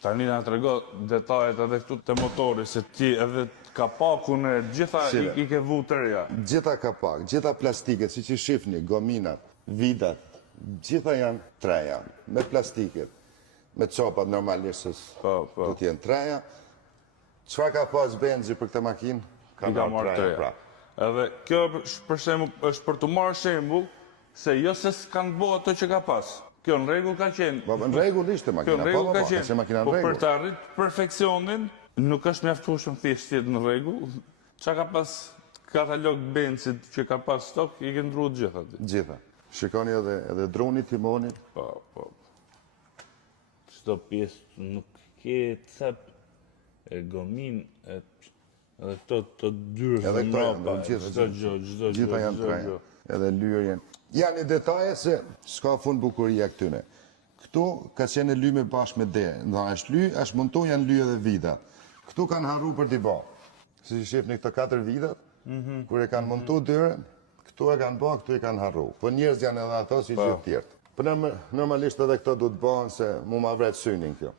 Tani na trego detajet edhe këtu të motori, se ti edhe kapakun e gjitha i ke vu të reja. Gjitha kapak, gjitha plastiket, si që shifni, gominat, vidat, gjitha janë treja, me plastiket, me copat normalisht do t'jenë treja. Çfarë ka pas benzi për këtë makinë? Ka marrë treja prapë. Edhe kjo është për të marrë shembull se jo se s'kanë bo ato që ka pas. Kjo në rregull ka qenë. Po në rregull ishte makina, Kjo në rregull ka qenë. Po për për të arritur perfeksionin nuk është mjaftueshëm thjesht të jetë në rregull. Çka ka pas katalog benzit që ka pas stok, i ke ndruar gjitha aty. Gjitha. Shikoni edhe droni, timoni. Po. Çdo pjesë nuk ke cep e gomin edhe këto dyrë edhe këto janë gjitha janë treja. Edhe lyrjen. Janë i detaje se s'ka fund bukuria këtyne. Këtu ka qenë lyme bashkë me derë. Nda është ly, është montu, janë ly edhe vidat. Këtu kanë harru për t'i ba. Si që shifni këto 4 vidat, kur e kanë montu dyrën, këtu e kanë ba, këtu e kanë harru. Po njerëz janë edhe ato si gjithë tjertë. Po normalisht edhe këto du të banë se mu ma vretë synin kjo.